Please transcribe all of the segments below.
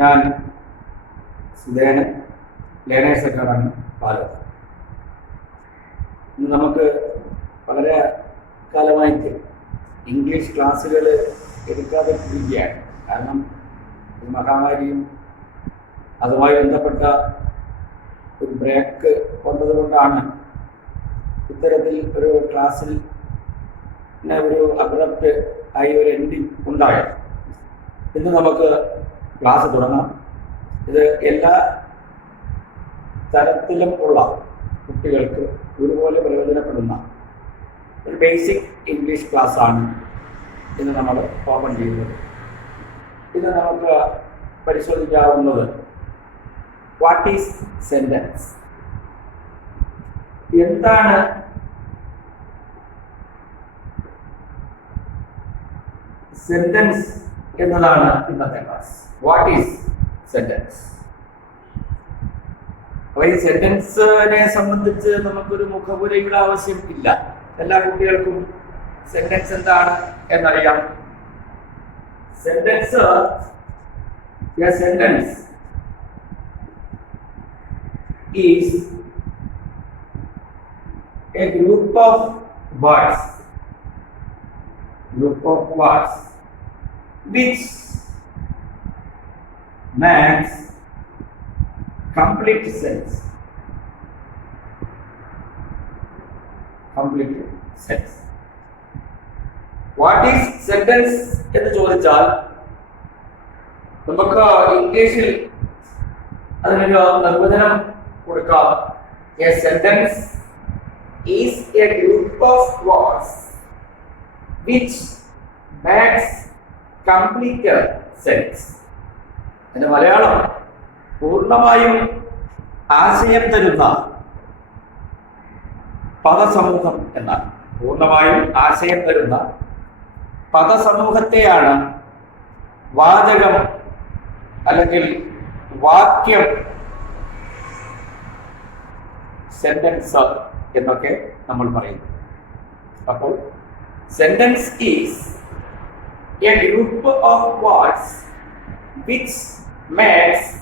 ഞാൻ സുധേനൻ, learners academy Palakkad. ഇന്ന് നമുക്ക് വളരെ കാലമായിട്ട് ഇംഗ്ലീഷ് ക്ലാസ്സുകൾ എടുക്കാതെ ഇരിക്കുകയാണ്. കാരണം ഈ മഹാമാരിയും അതുമായി ബന്ധപ്പെട്ട ഒരു ബ്രേക്ക് വന്നതുകൊണ്ടാണ് ഇത്തരത്തിൽ ഒരു ക്ലാസ്സിൽ ഒരു അബ്രപ്റ്റ് ആയി ഒരു എൻഡിങ് ഉണ്ടായത്. ഇന്ന് നമുക്ക് ക്ലാസ് തുടങ്ങാം. ഇത് എല്ലാ തരത്തിലും ഉള്ള കുട്ടികൾക്ക് ഒരുപോലെ പ്രയോജനപ്പെടുന്ന ഒരു ബേസിക് ഇംഗ്ലീഷ് ക്ലാസ്സാണ് ഇന്ന് നമ്മൾ ഓപ്പൺ ചെയ്യുന്നത്. ഇത് നമുക്ക് പരിശോധിക്കാവുന്നത് വാട്ട് ഈസ് സെന്റൻസ്, എന്താണ് സെന്റൻസ് എന്നതാണ് ഇന്നത്തെ ക്ലാസ്. What is sentence? അപ്പൊ ഈ സെന്റൻസിനെ സംബന്ധിച്ച് നമുക്കൊരു മുഖപുരയുടെ ആവശ്യം ഇല്ല. എല്ലാ കുട്ടികൾക്കും സെന്റൻസ് എന്താണ് എന്നറിയാം. Sentence is a group of words which makes complete sense. What is sentence എന്ന് ചോദിച്ചാൽ നമുക്ക് ഇംഗ്ലീഷിൽ അതിനൊരു നിർവചനം കൊടുക്കാം. A sentence is a group of words which makes complete sense. അതിന്റെ മലയാളം പൂർണ്ണമായും ആശയം തരുന്ന പദസമൂഹം എന്നാണ്. പൂർണ്ണമായും ആശയം തരുന്ന പദസമൂഹത്തെയാണ് വാചകം അല്ലെങ്കിൽ വാക്യം, സെന്റൻസ് എന്നൊക്കെ നമ്മൾ പറയുന്നു. അപ്പോൾ sentence is a group of words which makes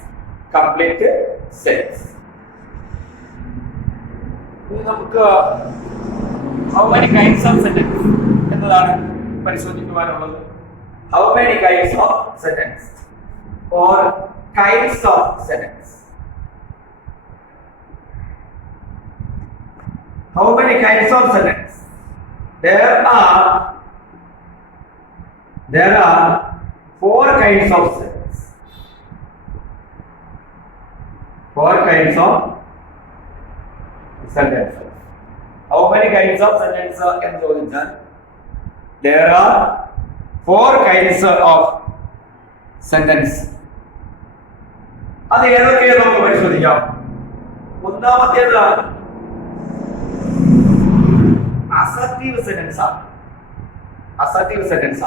complete sense. ഇനി നമുക്ക് how many kinds of sentence എന്നതാണ് പരിശോധിക്കുവാനുള്ളത്. How many kinds of sentence or kinds of sentence. How many kinds of sentence? There are 4 kinds of sentence. 4 kinds of sentences. How many kinds of sentences എന്ന് ചോദിച്ചാൽ there are 4 kinds of sentence. അത് ഏതൊക്കെയാണ് നമുക്ക് പരിശോധിക്കാം. ഒന്നാമത്തേത് assertive sentence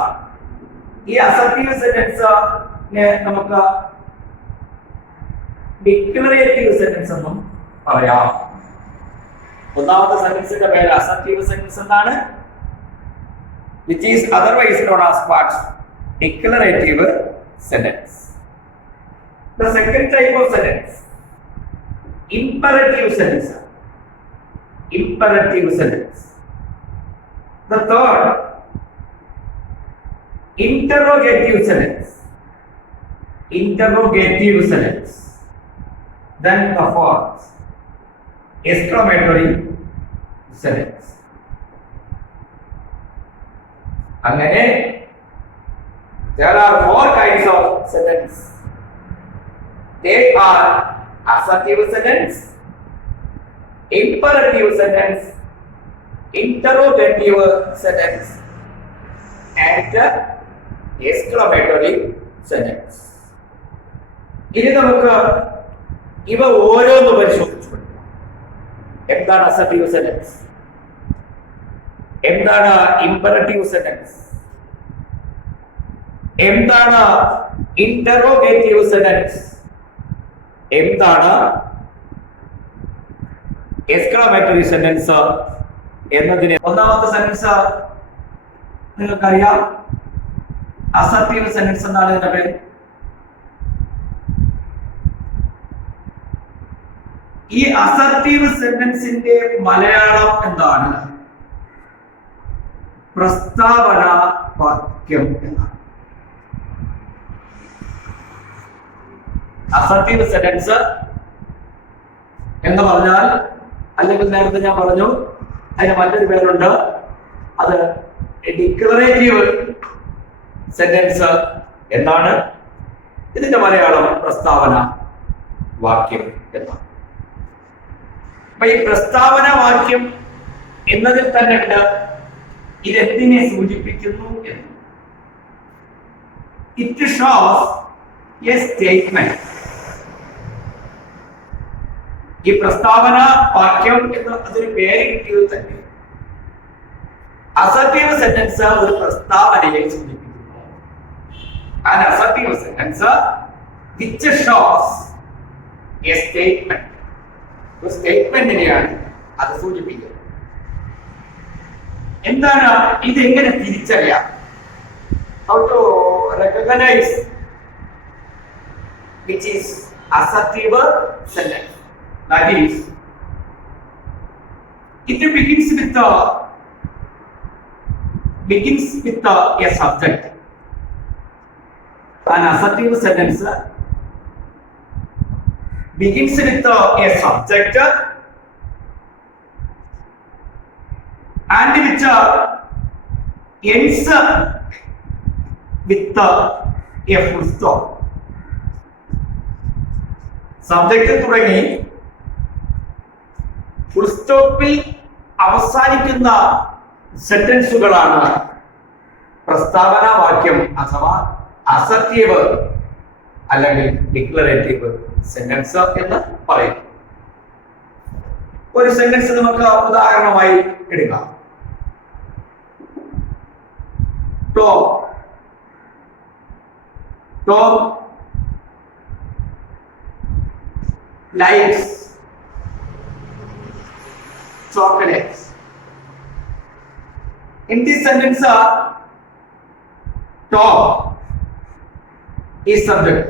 ആണ്. ഈ assertive സെന്റൻസിനെ നമുക്ക് ഡിക്ലറേറ്റീവ് സെന്റൻസ് എന്നും പറയാം. ഒന്നാമത്തെ സെന്റൻസിന്റെ പേര് അസർട്ടീവ് സെന്റൻസ് എന്നാണ്. Which is otherwise known as what? Declarative sentence. The second type of sentence, imperative sentence. The third, interrogative sentence. Then the fourth, exclamatory sentence. അങ്ങനെ there are 4 kinds of sentence. They are assertive sentence, imperative sentence, interrogative sentence, and exclamatory sentence. ഇനി നമുക്ക് ഇവ ഓരോന്ന് പരിശോധിച്ചു പഠിക്കാം. എന്താണ് assertive sentence? എന്താണ് imperative sentence? എന്താണ് ഇന്ററോഗേറ്റീവ് സെന്റൻസ്? എന്താണ് എക്സ്ക്ലമേറ്ററി സെന്റൻസ് എന്നതിന്? ഒന്നാമത്തെ സെന്റൻസ് നിങ്ങൾക്കറിയാം, അസർട്ടീവ് സെന്റൻസ് എന്നാണ് ഇതിന്റെ പേര്. ഈ അസർട്ടീവ് സെന്റൻസിന്റെ മലയാളം എന്താണ്? പ്രസ്താവന വാക്യം എന്നാണ്. അസർട്ടീവ് സെന്റൻസ് എന്ന് പറഞ്ഞാൽ, അല്ലെങ്കിൽ നേരത്തെ ഞാൻ പറഞ്ഞു അതിന് മറ്റൊരു പേരുണ്ട്, അത് ഡിക്ലറേറ്റീവ് സെന്റൻസ് എന്നാണ്. ഇതിന്റെ മലയാളം പ്രസ്താവന വാക്യം എന്നാണ്. അപ്പൊ ഈ പ്രസ്താവന വാക്യം എന്നതിൽ തന്നെ ഉണ്ട് ഇതെന്തിനെ സൂചിപ്പിക്കുന്നു എന്ന്. It shows A statement. ഈ പ്രസ്താവന വാക്യം എന്ന് അതൊരു പേര് കിട്ടിയത് തന്നെ അസർട്ടീവ് സെന്റൻസ് ഒരു പ്രസ്താവനയെ സൂചിപ്പിക്കുന്നു. An assertive sentence which shows a statement. ഒരു സ്റ്റേറ്റ്മെന്റിനെയാണ് അത് സൂചിപ്പിക്കുന്നത്. എന്താണ് ഇത്? എങ്ങനെ തിരിച്ചറിയാം? How to recognize which is assertive sentence? That is, it begins with a subject. An assertive sentence begins with a subject and which ends with a full stop. Subject തുടങ്ങി full സ്റ്റോപ്പിൽ അവസാനിക്കുന്ന സെന്റൻസുകളാണ് പ്രസ്താവന വാക്യം അഥവാ അസർട്ടീവ് അല്ലെങ്കിൽ declarative sentence എന്ന് പറയും. ഒരു സെന്റൻസ് നമുക്ക് ഉദാഹരണമായി എടുക്കാം. Tom likes chocolates. In this sentence, Tom is subject.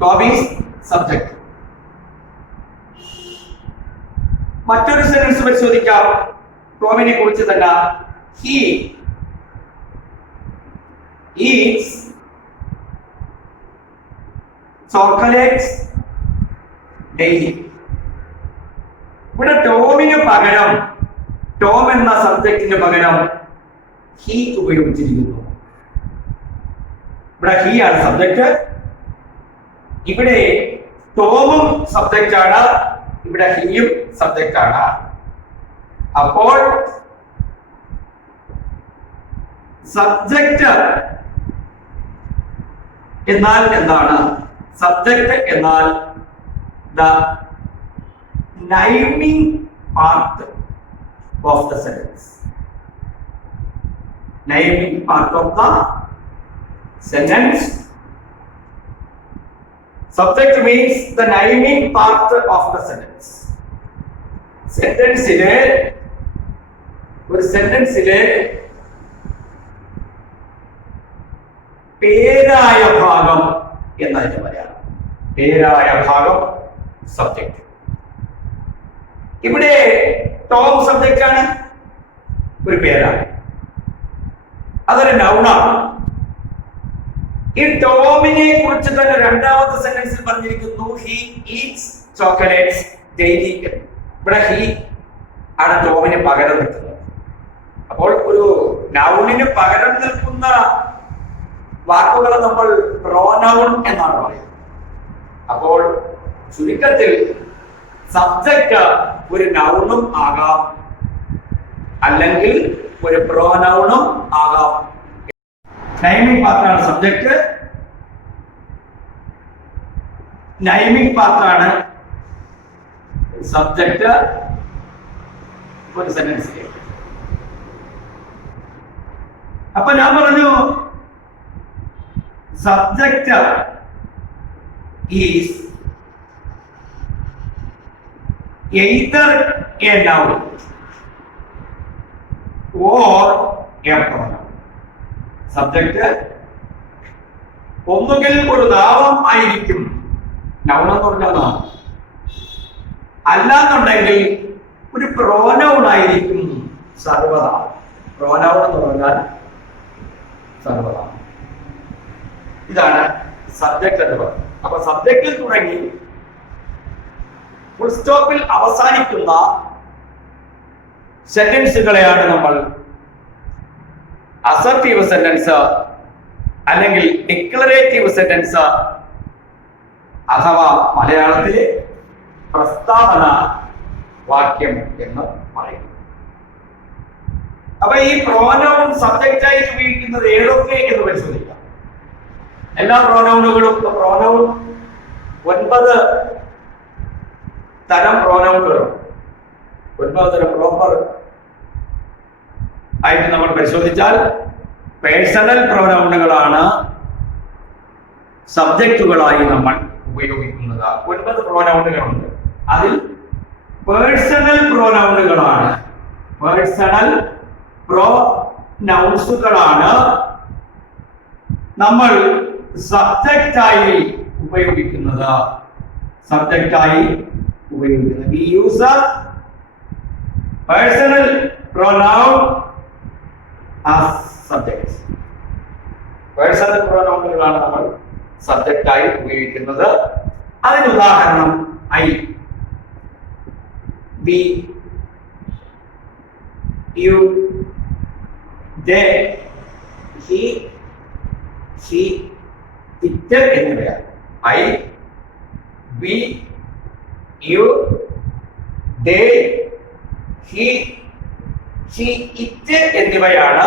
Tom is subject. മറ്റൊരു സെന്റൻസ് പരിശോധിക്കാം. ടോമിനെ കുറിച്ച് തന്നെ. He eats chocolates daily. ഇവിടെ ടോമിന് പകരം, ടോം എന്ന സബ്ജക്റ്റിന് പകരം ഹി ഉപയോഗിച്ചിരിക്കുന്നു. ഇവിടെ ഹി ആണ് സബ്ജക്റ്റ്, ഇവിടെ ടോമും സബ്ജക്റ്റ് ആണ്, ഇവിടെ ഹിയും സബ്ജക്റ്റ് ആണ്. അപ്പോൾ സബ്ജക്റ്റ് എന്നാൽ എന്താണ്? സബ്ജക്റ്റ് എന്നാൽ the naming part of the sentence. Naming part of the sentence. Subject means the naming part of the sentence. സെന്റൻസിലെ ഒരു സെന്റൻസിലെ പേരായ ഭാഗം എന്നതിന് പറയാം. പേരായ ഭാഗം സബ്ജക്റ്റ്. ഇവിടെ ടോം സബ്ജക്റ്റ് ആണ്, ഒരു പേരാണ്, അതൊരു നൗണാണ്. ഈ ടോമിനെ കുറിച്ച് തന്നെ രണ്ടാമത്തെ സെന്റൻസിൽ പറഞ്ഞിരിക്കുന്നു ഹി ഈറ്റ്സ് ചോക്ലേറ്റ്സ് ഡെയിലി. ഇവിടെ ഹി ആണ് ടോമിന് പകരം നിൽക്കുന്നത്. അപ്പോൾ ഒരു നൗണിന് പകരം നിൽക്കുന്ന വാക്കുകളെ നമ്മൾ പ്രോനൗൺ എന്നാണ് പറയുന്നത്. അപ്പോൾ ചുരുക്കത്തിൽ സബ്ജക്റ്റ് ഒരു നൗണും ആകാം, അല്ലെങ്കിൽ ഒരു പ്രോനൗണും ആകാം. നൈമിംഗ് പാർട്ടാണ് സബ്ജക്റ്റ്, നൈമിംഗ് പാർട്ടാണ് സബ്ജക്റ്റ് ഒരു സെന്റൻസിലേക്ക്. അപ്പൊ ഞാൻ പറഞ്ഞു subject is either a noun or a pronoun. Subject ഒന്നുകിൽ ഒരു നാമം ആയിരിക്കും, നൗൺ എന്ന് പറഞ്ഞാൽ നാം. അല്ലാന്നുണ്ടെങ്കിൽ ഒരു പ്രോനൗൺ ആയിരിക്കും സർവ്വതാ. പ്രോനൗൺ എന്ന് പറഞ്ഞാൽ സർവ്വതാ. ഇതാണ് സബ്ജക്ട് എന്ന് പറയുന്നത്. അപ്പൊ സബ്ജക്റ്റിൽ തുടങ്ങി ഫുൾ സ്റ്റോപ്പിൽ അവസാനിക്കുന്ന സെന്റൻസുകളെയാണ് നമ്മൾ അസർട്ടീവ് സെന്റൻസ് അല്ലെങ്കിൽ ഡിക്ലറേറ്റീവ് സെന്റൻസ് അഥവാ മലയാളത്തിലെ പ്രസ്താവന വാക്യം എന്ന് പറയും. അപ്പൊ ഈ പ്രോനൗൺ സബ്ജക്റ്റായിട്ട് ഉപയോഗിക്കുന്നത് ഏതൊക്കെ എന്ന് പരിശോധിക്കാം. എല്ലാ പ്രോനൗണുകളും പ്രോനൗൺ 9 തരം പ്രോനൗണുകളും 9 തരം പ്രോപ്പർ ആയിട്ട് നമ്മൾ പരിശോധിച്ചാൽ പേഴ്സണൽ പ്രോനൗണുകളാണ് സബ്ജക്റ്റുകളായി നമ്മൾ ഉപയോഗിക്കുന്നത്. 9 പ്രോനൗണുകളുണ്ട്. അതിൽ പേഴ്സണൽ പ്രോനൗണുകളാണ് നമ്മൾ സബ്ജക്റ്റായി ഉപയോഗിക്കുന്നത്. We use a personal pronoun as subjects. Personal പ്രോനൗണുകളാണ് നമ്മൾ സബ്ജക്റ്റായി ഉപയോഗിക്കുന്നത്. അതിന് ഉദാഹരണം I, we, you, they, he, she, it എന്നിവയാണ്. I, we, you, they, he, she, it എന്നിവയാണ്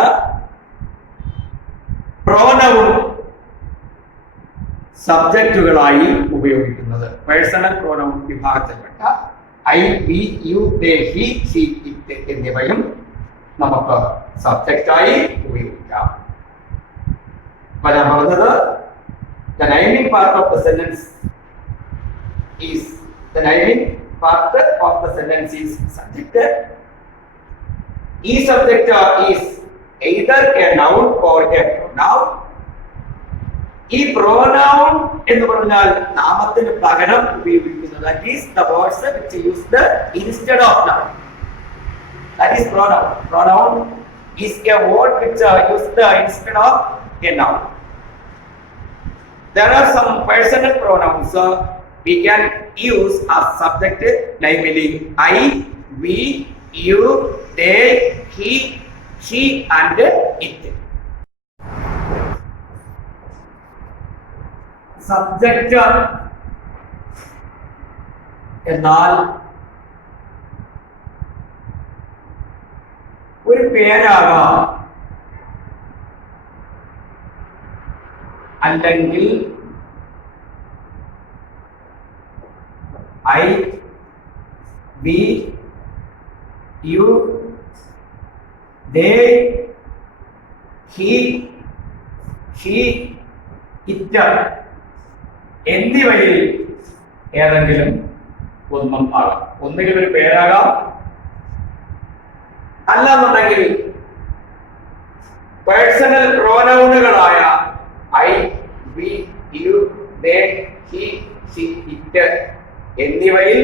പ്രോനൗൺ സബ്ജക്റ്റുകളായി ഉപയോഗിക്കുന്നത്. പേഴ്സണൽ പ്രോനൗൺ വിഭാഗത്തിൽപ്പെട്ട I, we, you, they, he, she, it എന്നിവയും നമുക്ക് സബ്ജക്റ്റായി ഉപയോഗിക്കാം. അപ്പൊ ഞാൻ പറഞ്ഞത് the naming part of the sentence is subject. Each subject is either a noun or a pronoun. ഈ pronoun എന്ന് പറഞ്ഞാൽ നാമത്തിന് പകരം ഉപയോഗിക്കുന്നത്. That is the words which used instead of noun. That is pronoun. Pronoun is a word which used instead of a noun. There are some personal pronouns we can use as subject, namely I, we, you, they, he, she and it. Subject എന്നാൽ ഒരു പേരാകാം, അല്ലെങ്കിൽ I, we, you, they, he, she, it എന്നിവയിൽ ഏതെങ്കിലും ഒന്നും ആകാം. ഒന്നുകിൽ ഒരു പേരാകാം, അല്ലാന്നുണ്ടെങ്കിൽ പേഴ്സണൽ പ്രോനൗണുകളായ I, we, you, they, he, she, it എന്നിവയിൽ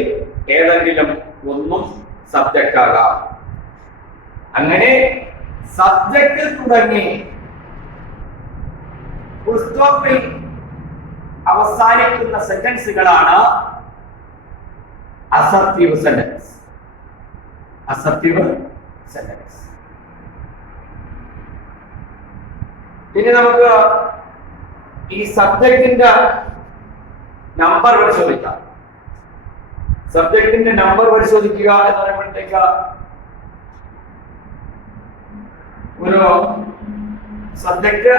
ഏതെങ്കിലും ഒന്നും സബ്ജക്റ്റ് ആകാം. അങ്ങനെ സബ്ജക്റ്റിൽ തുടങ്ങി ഫുൾ സ്റ്റോപ്പിൽ അവസാനിക്കുന്ന സെന്റൻസുകളാണ് അസർട്ടീവ് സെന്റൻസ്. ഇനി നമുക്ക് ഈ സബ്ജക്റ്റിന്റെ നമ്പർ പരിശോധിക്കാം. സബ്ജക്റ്റിന്റെ നമ്പർ പരിശോധിക്കുക എന്ന് പറയുമ്പോഴത്തേക്ക് ഒരു subject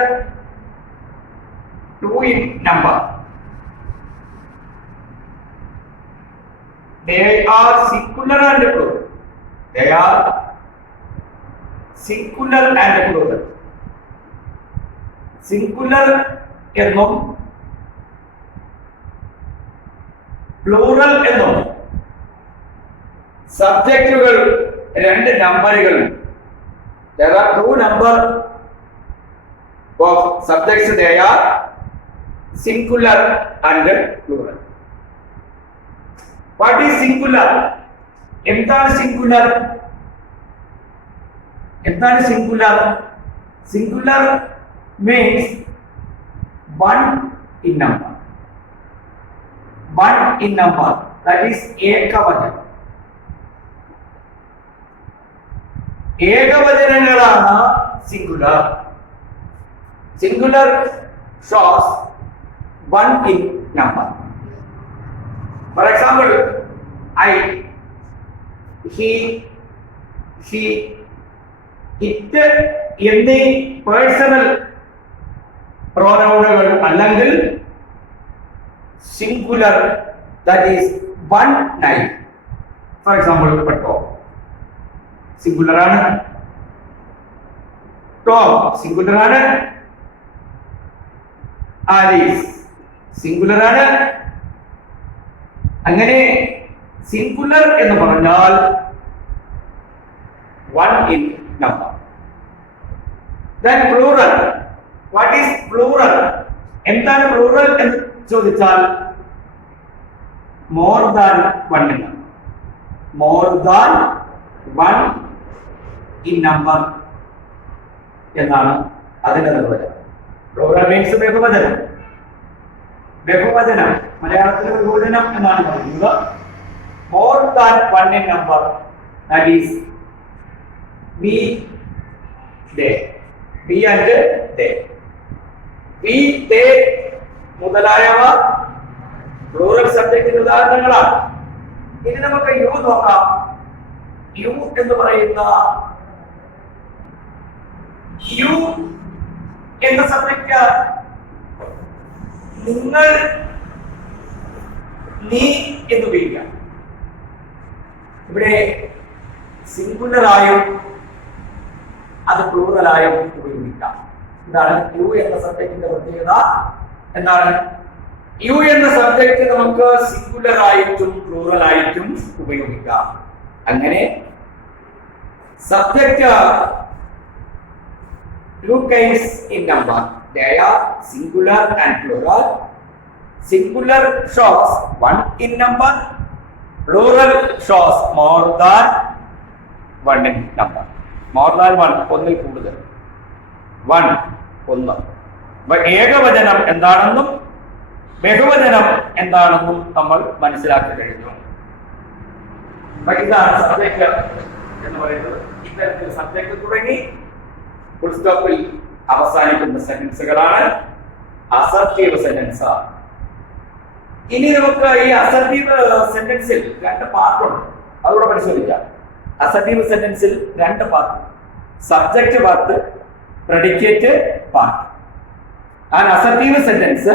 2 in number. They are singular and plural. Singular എന്നും പ്ലൂറൽ എന്നും സബ്ജക്റ്റുകൾ 2 നമ്പറുകൾ. There are 2 number of subjects. They are singular and plural. What is singular? എന്താണ് സിംഗുലർ? എന്താണ് singular? Singular means one in number. One in number, that is ഏകവചനം. ഏകവചനങ്ങളാണ് singular. Singular shows one in number. For example, I, he, she, it എന്നീ personal പ്രോനൗണുകൾ അല്ലെങ്കിൽ singular, that is one night. For example, Tom singular ആണ്, Tom singular ആണ്, Alice singular ആണ്. അങ്ങനെ singular എന്ന് പറഞ്ഞാൽ one in number. Then plural. What is plural? എന്താണ് plural എന്ന് ചോദിച്ചാൽ more than one in number. More than one in number എന്നാണ് അതിന്റെ നിർവചനം. Plural means ബഹുവചനം. ബഹുവചനം മലയാളത്തിലെ ബഹുവചനം എന്നാണ് പറയുന്നത്. More than one in number, that is we, they. We and they. We, they മുതലായവ പ്ലൂറൽ സബ്ജക്റ്റിന് ഉദാഹരണങ്ങളാണ്. ഇനി നമുക്ക് യു നോക്കാം. യു എന്ന് പറയുന്ന യു എന്ന സബ്ജക്റ്റ് നിങ്ങൾ, നീ എന്ന് ഉപയോഗിക്കാം. ഇവിടെ സിംഗുലറായും അത് പ്ലൂറലായും ഉപയോഗിക്കാം. എന്താണ് യു എന്ന സബ്ജക്റ്റിന്റെ പ്രത്യേകത? എന്താണ് യു എന്ന സബ്ജക്റ്റ് നമുക്ക് സിംഗുലർ ആയിട്ടും പ്ലൂറൽ ആയിട്ടും ഉപയോഗിക്കാം. അങ്ങനെ subject two kinds in number. They are singular and plural. Singular shows one in number. Plural shows more than one in number. More than one, ഒന്നിൽ കൂടുതൽ. One, ഒന്ന്. ഏകവചനം എന്താണെന്നും ബഹുവചനം എന്താണെന്നും നമ്മൾ മനസ്സിലാക്കി കഴിഞ്ഞു. ഇതാണ് സബ്ജക്റ്റ് എന്ന് പറയുന്നത്. ഇത്തരത്തിൽ സബ്ജക്റ്റ് തുടങ്ങി ഫുൾ സ്റ്റോപ്പിൽ അവസാനിക്കുന്ന സെന്റൻസുകളാണ് അസർട്ടീവ് സെന്റൻസ്. ഇനി നമുക്ക് ഈ അസർട്ടീവ് സെന്റൻസിൽ രണ്ട് പാർട്ടുണ്ട്, അതുകൂടെ പരിശോധിക്കാം. അസർട്ടീവ് സെന്റൻസിൽ രണ്ട് part, subject part, predicate part. An assertive sentence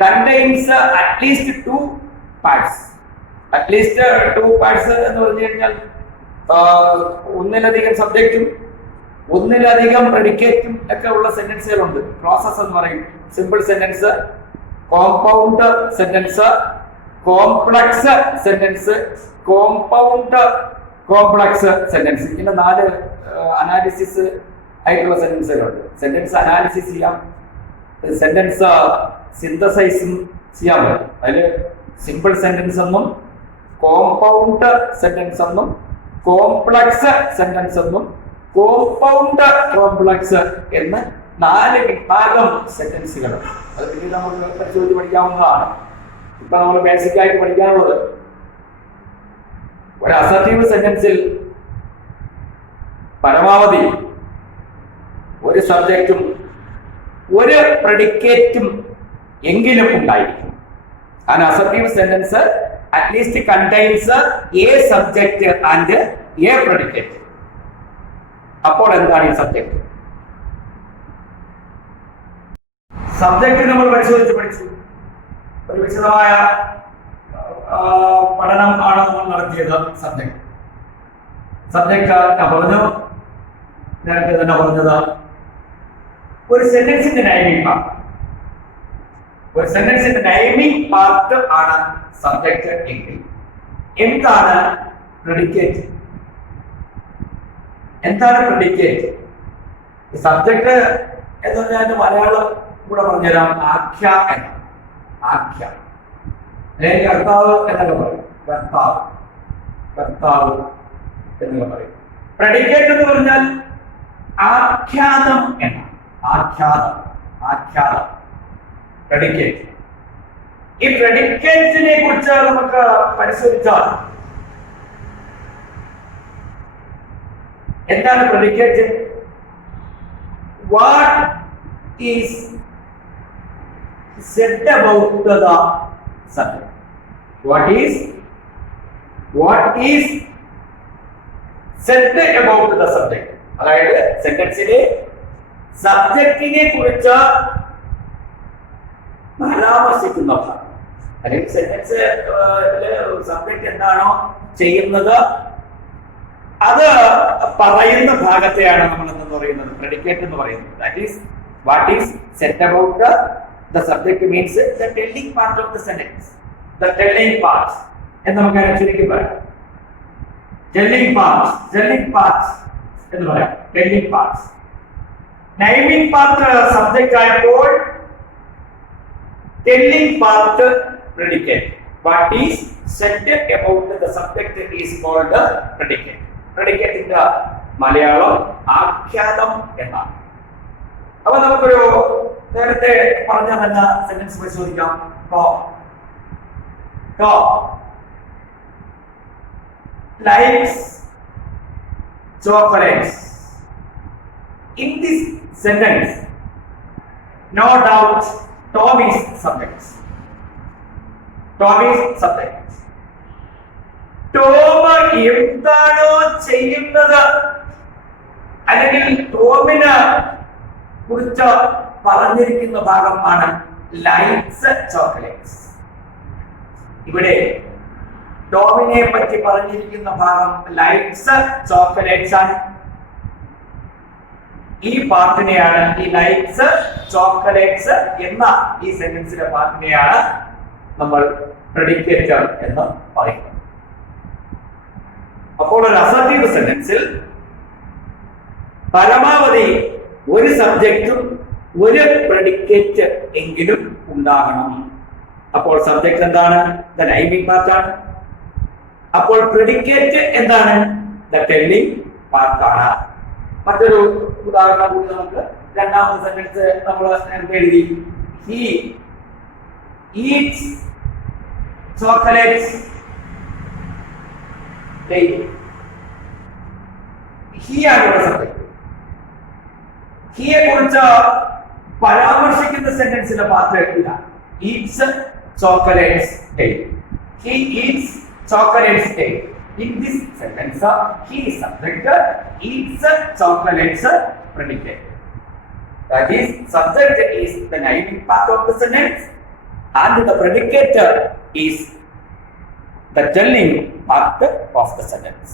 contains at least two parts. At least two parts എന്ന് പറഞ്ഞു കഴിഞ്ഞാൽ ഒന്നിലധികം സബ്ജക്റ്റും ഒന്നിലധികം പ്രെഡിക്കേറ്റും ഒക്കെ ഉള്ള സെന്റൻസുകളുണ്ട്. പ്രോസസ് എന്ന് പറയും. Simple sentence, compound sentence, complex sentence, compound complex sentence. ഇങ്ങനെ 4 അനാലിസിസ് ആയിട്ടുള്ള സെന്റൻസുകളുണ്ട്. സെന്റൻസ് അനാലിസിസ് ചെയ്യാം, സെന്റൻസ് സിന്തസൈസും ചെയ്യാൻ പറ്റും. അതിൽ സിമ്പിൾ സെന്റൻസ് എന്നും കോമ്പൗണ്ട് സെന്റൻസ് എന്നും കോംപ്ലക്സ് സെന്റൻസ് എന്നും കോമ്പൗണ്ട് കോംപ്ലക്സ് എന്ന് 4 വിഭാഗം സെന്റൻസുകൾ. അത് പിന്നീട് നമുക്ക് പരിശോധിച്ച് പഠിക്കാവുന്നതാണ്. ഇപ്പൊ നമ്മൾ ബേസിക് ആയിട്ട് പഠിക്കാനുള്ളത് ഒരു അസർട്ടീവ് സെന്റൻസിൽ പരമാവധി ഒരു സബ്ജക്റ്റും ഒരു പ്രെഡിക്കേറ്റും എങ്കിലും ഉണ്ടായിരിക്കും. An assertive sentence at least contains a subject and a predicate. അപ്പോൾ എന്താണ് ഈ സബ്ജക്റ്റ്? സബ്ജക്റ്റ് നമ്മൾ പഠിച്ചു. ഒരു വിശദമായ പഠനം ആണ് നമ്മൾ നടത്തിയത്. സബ്ജക്റ്റ് ഞാൻ പറഞ്ഞു, നേരത്തെ തന്നെ പറഞ്ഞത് ഒരു സെന്റൻസിന്റെ നൈമിംഗ് പാർട്ട്. ഒരു സെന്റൻസിന്റെ നൈമിംഗ് പാർട്ട് ആണ് സബ്ജക്റ്റ് എങ്കിൽ എന്താണ് പ്രെഡിക്കേറ്റ്? എന്താണ് പ്രെഡിക്കേറ്റ്? സബ്ജക്റ്റ് എന്ന് പറഞ്ഞാൽ മലയാളം കൂടെ പറഞ്ഞുതരാം. ആഖ്യ എന്ന ആഖ്യ അല്ലെങ്കിൽ കർത്താവ് എന്നൊക്കെ പറയും. കർത്താവ്, കർത്താവ് എന്ന് പറയും. പ്രെഡിക്കേറ്റ് എന്ന് പറഞ്ഞാൽ ആഖ്യാതം എന്നാണ്. ആഖ്യാതം, ആഖ്യാതം, പ്രെഡിക്കേറ്റ്. ഈ പ്രെഡിക്കേറ്റിനെ കുറിച്ച് നമുക്ക് പരിശോധിച്ചാൽ എന്താണ് predicate? What is said about the subject. What is said about the subject? അതായത് സെന്റൻസിലെ സബ്ജക്റ്റിനെ കുറിച്ച് പരാമർശിക്കുന്ന ഭാഗം. അല്ലെങ്കിൽ സെന്റൻസ് സബ്ജക്റ്റ് എന്താണോ ചെയ്യുന്നത് അത് പറയുന്ന ഭാഗത്തെയാണ് നമ്മൾ എന്ന് പറയുന്നത് പ്രെഡിക്കേറ്റ് എന്ന് പറയുന്നത്. That is what is said about the subject means the telling part of the sentence. The telling part എന്ന് നമുക്ക് ശരിക്കും പറയാം. telling parts എന്ന് പറയാം. telling parts. naming part subject ആയപ്പോൾ telling part predicate. what is said about the subject is called predicate. predicate ന്റെ മലയാളം ആഖ്യാതം എന്നാണ്. അപ്പൊ നമുക്കൊരു നേരത്തെ പറഞ്ഞ തന്നെ സെന്റൻസ് പരിശോധിക്കാം. likes chocolates. In this sentence, no doubt Tom is subject. Tom is subject. Tom എന്താണോ ചെയ്യുന്നത് അല്ലെങ്കിൽ ടോമിന് കുറിച്ച് പറഞ്ഞിരിക്കുന്ന ഭാഗമാണ് ലൈക്സ് ചോക്ലേറ്റ്സ്. ഇവിടെ ടോമിനെ പറ്റി പറഞ്ഞിരിക്കുന്ന ഭാഗം ലൈക്സ് ചോക്ലേറ്റ്സ് ആണ്. ഈ പാർട്ടിനെയാണ്, ഈ ലൈക്സ് ചോക്ലേറ്റ്സ് എന്ന ഈ സെന്റൻസിലെ പാർട്ടിനെയാണ് നമ്മൾ പ്രെഡിക്കേറ്റ് എന്ന് പറയുന്നത്. അപ്പോൾ ഒരു അസർട്ടീവ് സെന്റൻസിൽ പരമാവധി ഒരു സബ്ജക്റ്റും ഒരു പ്രെഡിക്കേറ്റ് എങ്കിലും ഉണ്ടാകണം. അപ്പോൾ സബ്ജക്റ്റ് എന്താണ്? ദ നൈമിംഗ് പാർട്ടാണ്. അപ്പോൾ പ്രെഡിക്കേറ്റ് എന്താണ്? ദ ടെല്ലിംഗ് പാർട്ടാണ്. മറ്റൊരു ഉദാഹരണം കൂടി നമുക്ക് രണ്ടാമത്തെ സെന്റൻസ് നമ്മൾ എഴുതി. He Eats chocolates daily. He ആണ് ഇവിടെ സബ്ജക്റ്റ്. ഹിയെ കുറിച്ച് പരാമർശിക്കുന്ന സെന്റൻസിന്റെ പാർട്ട് ഇല്ല. Eats chocolates daily. He Eats chocolates daily. In this sentence, he is subject, eats chocolates predicate. That is, subject is the naming part of the sentence, and the predicate is the telling part of the sentence.